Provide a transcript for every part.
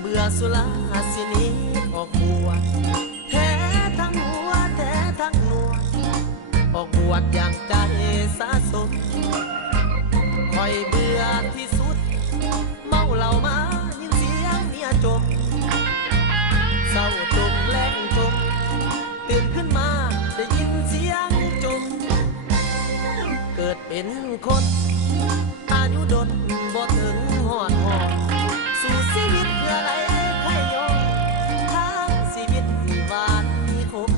เบื่อสุราสินี้ออกบวชแท้ทั้งหัวแท้ทั้งหนวดออกบวชอย่างใจสะสมคอยเบื่อที่สุดเมาเหล้ามายินเสียงเมียจมเศร้าจมแล้งจมตื่นขึ้นมาได้ยินเสียงจมเกิดเป็นคนอายุดนบ่ถึงหอดสู่ชีวิตเพื่ออะไรใครยอมทางชีวิตมีหวานมีขม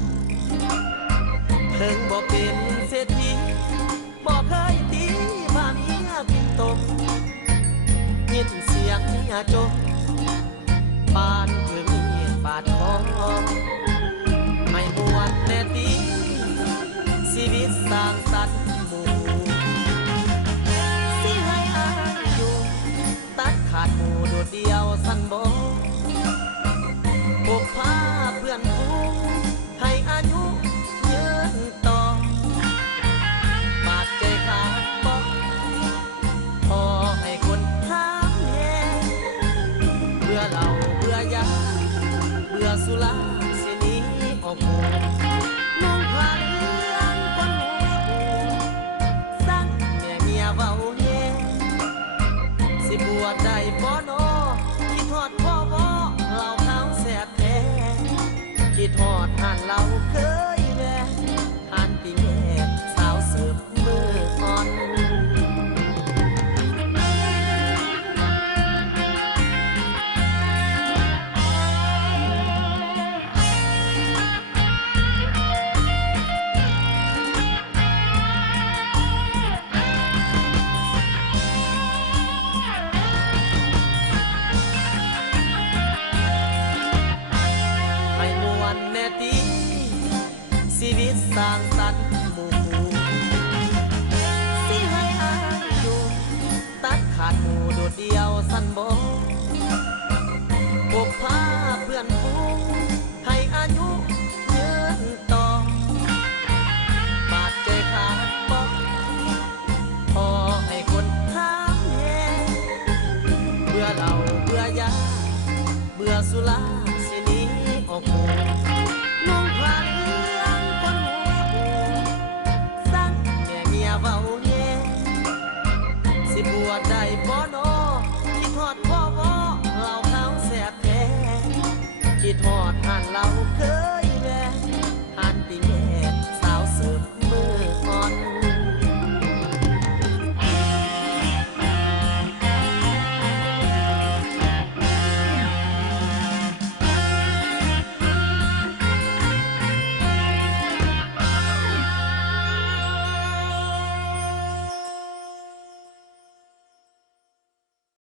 ถึงบ่เป็นเศรษฐีบ่เคยตีพาเมียบินตกยินเสียงเมียจมปานถึงเมียปาดคอไม่มวนแน่ตีชีวิตสร้างสรรค์หมู่สิให้อายอยู่ตัดขาดหมู่โดดเดียวสั้นบ่ปกพาเพื่อนฝูงให้อายุยืนต่อบาดใจขาดบ่พอให้คนถามแย่เบื่อเหล้าเบื่อยาเบื่อสุราสิหนีออกหมู่นุ่งผ้าเหลืองคนหัวปูสั่งแม่เมียเว้าแย่สิบวชได้บ่น้อคิดฮอดพ่อบ่เหล้าขาวแซ่บแท้คิดฮอดห่านเหล้าเคยแวะห่านปีแม่สาวเสิร์ฟมืออ่อนชีวิตสร้างสรรค์หมู่สิให้อายอยู่ตัดขาดหมู่โดดเดียวสั้นบ่ปกพาเพื่อนฝูงให้อายุยืนต่อบาดใจขาดบ่พอให้คนถามแย่เบื่อเหล้าเบื่อยาเบื่อสุราสิหนีออกหมู่